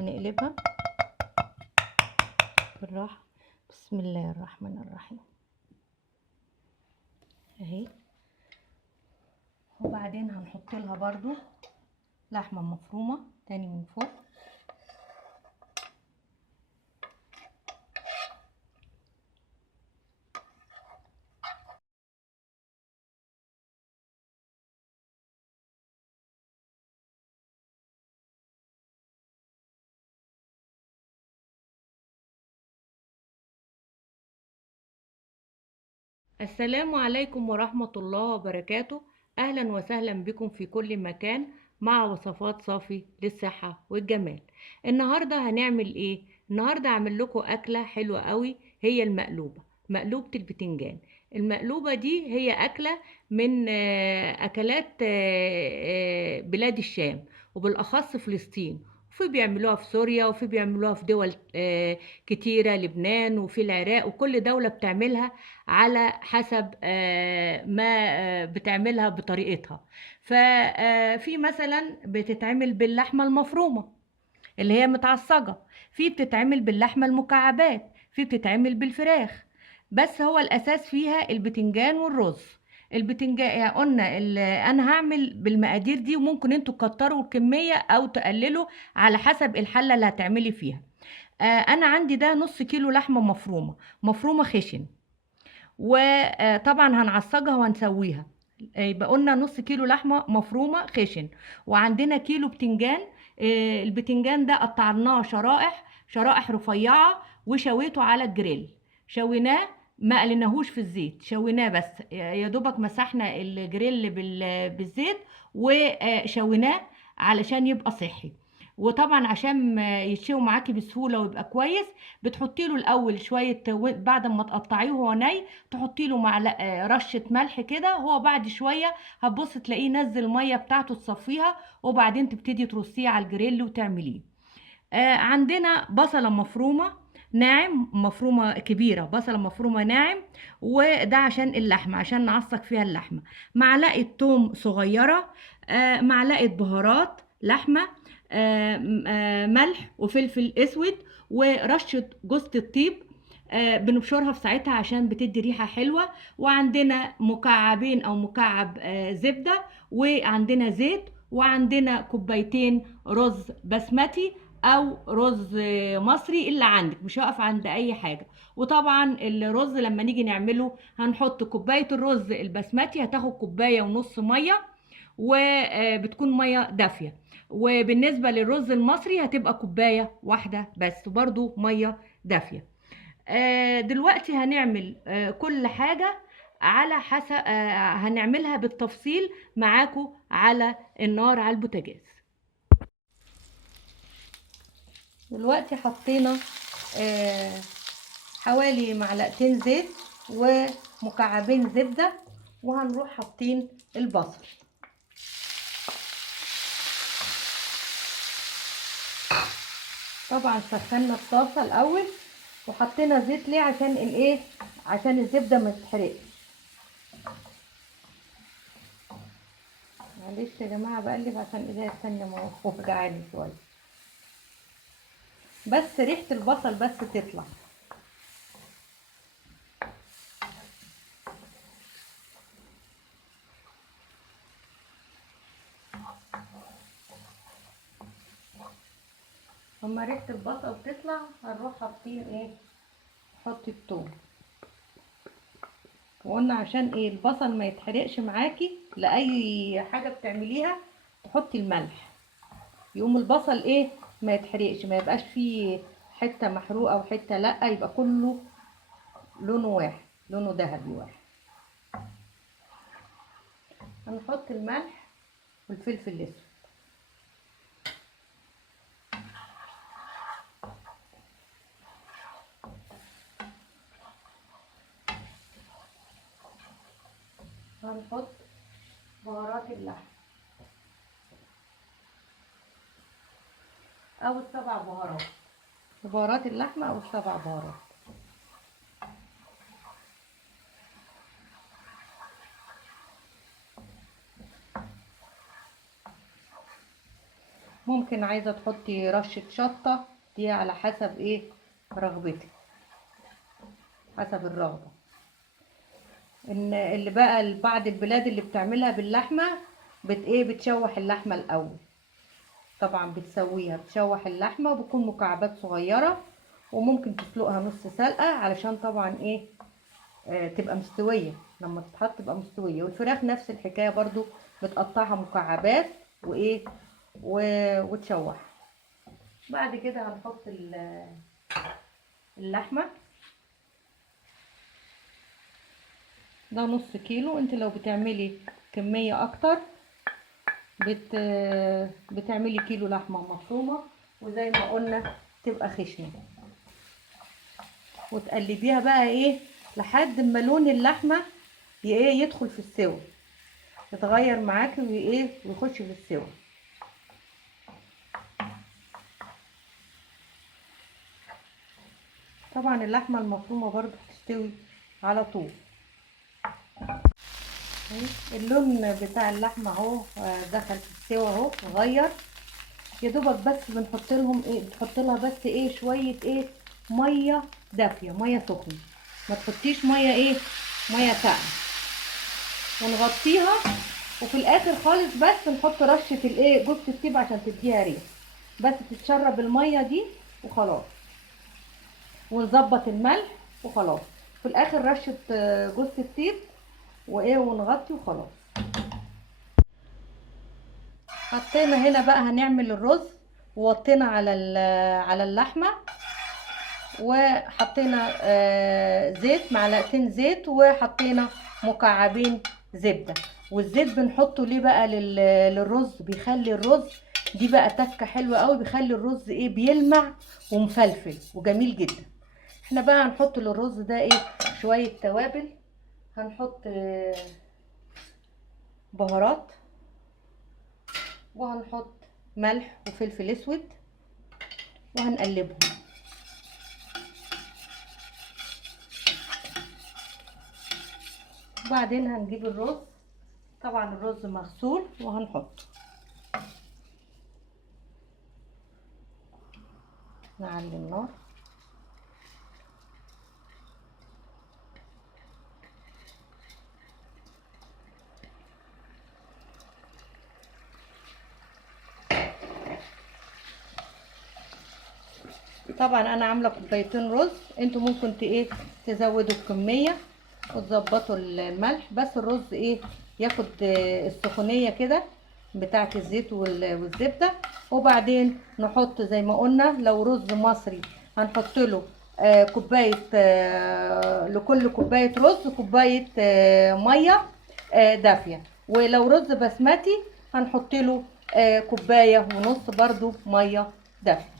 هنقلبها بالراحة. بسم الله الرحمن الرحيم اهي. وبعدين هنحط لها برضو لحمة مفرومة تاني من فوق. السلام عليكم ورحمة الله وبركاته. أهلا وسهلا بكم في كل مكان مع وصفات صافي للصحة والجمال. النهاردة هنعمل ايه؟ النهاردة هعمل لكم أكلة حلوة قوي، هي المقلوبة، مقلوبة البتنجان. المقلوبة دي هي أكلة من أكلات بلاد الشام، وبالأخص فلسطين. وفي بيعملوها في سوريا، وفي بيعملوها في دول كتيرة، لبنان وفي العراق، وكل دولة بتعملها على حسب ما بتعملها بطريقتها. ففي مثلا بتتعمل باللحمة المفرومة اللي هي متعصجة، في بتتعمل باللحمة المكعبات، في بتتعمل بالفراخ. بس هو الأساس فيها البتنجان والرز. البتنجان يعني قلنا أنا هعمل بالمقادير دي، وممكن انتوا تكتروا الكمية أو تقللوا على حسب الحلة اللي هتعملي فيها. أنا عندي ده نص كيلو لحمة مفرومة خشن، وطبعا هنعصجها وهنسويها. يبقى قلنا نص كيلو لحمه مفرومه خشن، وعندنا كيلو بتنجان. البتنجان ده قطعناه شرائح رفيعه، وشويته على الجريل. شويناه، ما قلناهوش في الزيت، شويناه بس يا دوبك مسحنا الجريل بالزيت وشويناه علشان يبقى صحي. وطبعا عشان يتشوي معاكي بسهوله ويبقى كويس، بتحطي له الاول شويه، بعد ما تقطعيه وهو ني تحطي له معلقه رشه ملح كده. هو بعد شويه هتبص تلاقيه نزل الميه بتاعته تصفيها، وبعدين تبتدي ترصيه على الجريل وتعمليه. عندنا بصله مفرومه ناعم، مفرومه كبيره، بصله مفرومه ناعم، وده عشان اللحمه، عشان نعصق فيها اللحمه. معلقه توم صغيره، معلقه بهارات لحمه، ملح وفلفل اسود، ورشه جوز الطيب. بنبشرها في ساعتها عشان بتدي ريحة حلوة. وعندنا مكعبين او مكعب زبدة، وعندنا زيت، وعندنا كوبايتين رز بسمتي او رز مصري اللي عندك، مش هقف عند اي حاجة. وطبعا الرز لما نيجي نعمله هنحط كوباية الرز البسمتي هتاخد كوباية ونص مية، وبتكون مية دافية. وبالنسبة للرز المصري هتبقى كوباية واحدة بس، برضو مية دافية. دلوقتي هنعمل كل حاجة على حسب، هنعملها بالتفصيل معاكم على النار على البوتاجاز. دلوقتي حطينا آه، حوالي معلقتين زيت ومكعبين زبدة، وهنروح حاطين البصل. طبعا سخنا الطاسة الأول وحطينا زيت، ليه؟ عشان الايه، عشان الزبدة ما تتحرقش. معلش يا جماعة بقلب عشان ايديا التانية وجعاني شوية، بس ريحة البصل بس تطلع. اما ريحة البصل تطلع هنروح حاطين ايه، نحط التوم. وقلنا عشان ايه البصل ما يتحرقش معاكي لأي حاجة بتعمليها تحطي الملح، يقوم البصل ايه ما يتحرقش، ما يبقاش فيه حتة محروقة وحتة لأ، يبقى كله لونه واحد، لونه ذهبي واحد. هنحط الملح والفلفل الاسود. هنحط بهارات اللحم او السبع بهارات، بهارات اللحمه او السبع بهارات. ممكن عايزة تحطي رشة شطة، دي على حسب ايه رغبتك، حسب الرغبة. ان اللي بقى بعض البلاد اللي بتعملها باللحمة بتشوح اللحمة الاول. طبعا بتسويها، بتشوح اللحمة وبتكون مكعبات صغيرة، وممكن تسلقها نص سلقة علشان طبعا ايه تبقى مستوية، لما تتحط تبقى مستوية. والفراخ نفس الحكاية برضو، بتقطعها مكعبات وايه وتشوح. بعد كده هنحط اللحمة. ده نص كيلو. انت لو بتعملي كمية اكتر بت بتعملي كيلو لحمة مفرومة، وزي ما قلنا تبقى خشنة، وتقلبيها بقى ايه لحد ما لون اللحمة يدخل في السوا، يتغير معاكي ويخش في السوا. طبعا اللحمة المفرومة برضو بتستوي على طول. اللون بتاع اللحمة اهو دخل في السوا اهو، غير. يا دوبك بس بنحط لهم بتحط لها بس شويه ميه دافيه، ميه سخنه، ما تحطيش ميه ساقعه. ونغطيها، وفي الاخر خالص بس نحط رشه جوز الطيب عشان تديها ريحه، بس تتشرب الميه دي وخلاص. ونظبط الملح وخلاص. في الاخر رشه جوز الطيب ونغطي وخلاص. حطينا هنا بقى هنعمل الرز، ووطينا على اللحمه، وحطينا زيت، معلقتين زيت، وحطينا مكعبين زبدة. والزيت بنحطه ليه بقى للرز؟ بيخلي الرز دي بقى تكة حلوة قوي، بيخلي الرز بيلمع ومفلفل وجميل جدا. احنا بقى هنحط للرز ده شوية توابل. هنحط بهارات، وهنحط ملح وفلفل اسود، وهنقلبهم. وبعدين هنجيب الرز، طبعا الرز مغسول، وهنحطه. نعلي النار. طبعا انا عامله كوبايتين رز، انتوا ممكن تزودوا الكميه وتظبطوا الملح، بس الرز ياخد السخونيه كده بتاعه الزيت والزبده. وبعدين نحط زي ما قلنا، لو رز مصري هنحط له كوبايه، لكل كوبايه رز كوبايه ميه دافيه. ولو رز بسمتي هنحط له كوبايه ونص برضو ميه دافيه.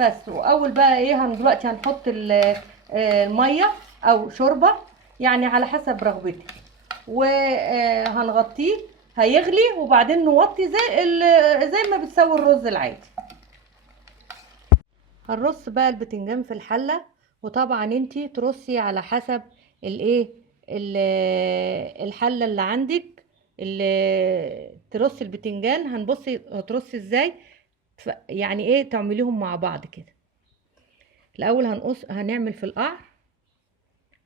بس. واول بقى دلوقتي هنحط الميه او شوربه، يعني على حسب رغبتك، وهنغطيه هيغلي، وبعدين نوطي زي ما بتسوي الرز العادي. هنرص بقى البتنجان في الحله، وطبعا انتي ترصي على حسب الايه ال- الحله اللي عندك. ترصي البتنجان، هنبصي هترصي ازاي، يعني تعمليهم مع بعض كده. الاول هنعمل في القعر،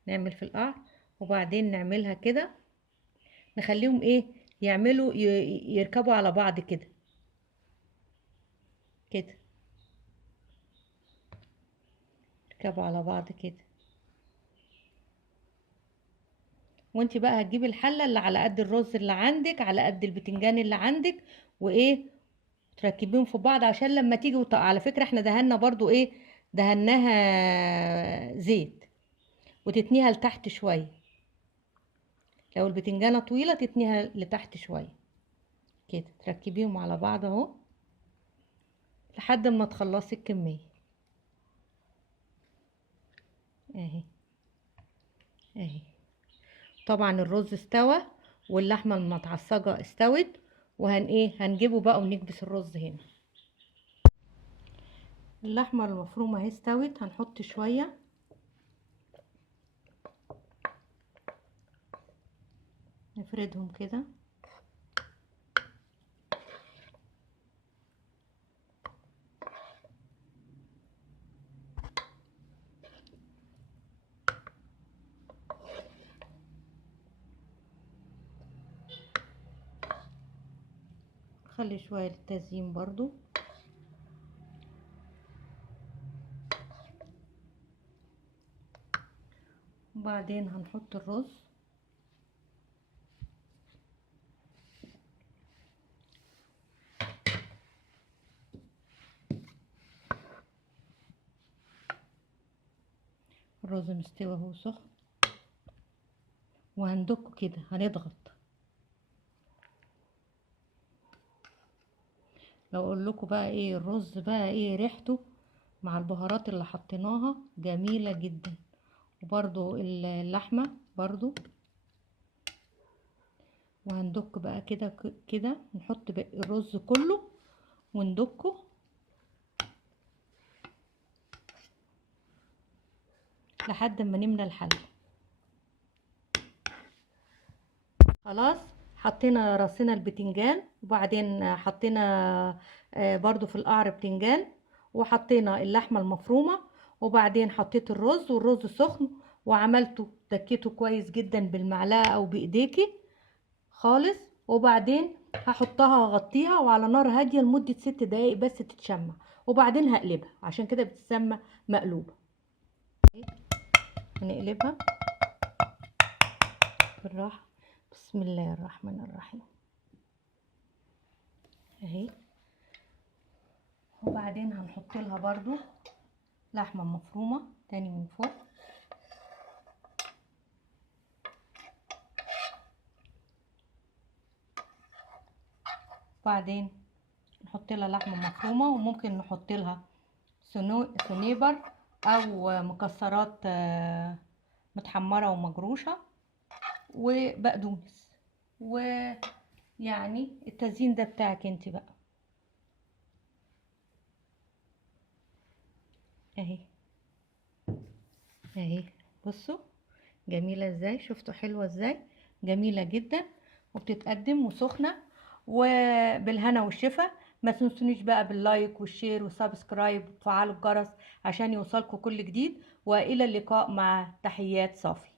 نعمل في القعر، وبعدين نعملها كده، نخليهم يعملوا يركبوا على بعض كده كده، يركبوا على بعض كده. وانت بقى هتجيبي الحله اللي على قد الرز اللي عندك، على قد البتنجان اللي عندك، تركبيهم في بعض عشان لما تيجي على فكره احنا دهنا برضو دهناها زيت، وتتنيها لتحت شويه. لو البتنجانه طويله تتنيها لتحت شويه كده، تركبيهم على بعض اهو لحد ما تخلصي الكميه اهي اهي. طبعا الرز استوى، واللحمه المتعصجه استوت، هنجيبه بقى ونكبس الرز هنا. اللحمه المفرومه اهي استوت، هنحط شويه، نفردهم كده. خلي شوية للتزيين برضو. وبعدين هنحط الرز. الرز مستوي اهو سخن، وهندكه كده، هنضغط. لو اقول لكم بقى ايه الرز بقى ايه ريحته مع البهارات اللي حطيناها جميلة جدا. وبرضو اللحمة برضو. وهندك بقى كده كده، نحط بقى الرز كله وندكه لحد ما نملى الحلة. خلاص حطينا رصينا البتنجان، وبعدين حطينا برضو في القعر بتنجان، وحطينا اللحمة المفرومة، وبعدين حطيت الرز، والرز سخن وعملته دكيته كويس جدا بالمعلقة او بايديكي خالص. وبعدين هحطها اغطيها وعلى نار هادية لمدة 6 دقايق بس تتشمع، وبعدين هقلبها، عشان كده بتتسمى مقلوبة. هنقلبها بالراحة. بسم الله الرحمن الرحيم اهي. وبعدين هنحط لها برضو لحمة مفرومة تاني من فوق. بعدين نحط لها لحمة مفرومة، وممكن نحط لها سنيبر او مكسرات متحمرة ومجروشة وبقدونس. ويعني التزيين ده بتاعك انت بقى. اهي اهي بصوا جميلة ازاي، شفتوا حلوة ازاي، جميلة جدا وبتتقدم وسخنة. وبالهنا والشفا. ما تنسونيش بقى باللايك والشير والسبسكرايب وتفعلوا الجرس عشان يوصلكوا كل جديد. والى اللقاء، مع تحيات صافي.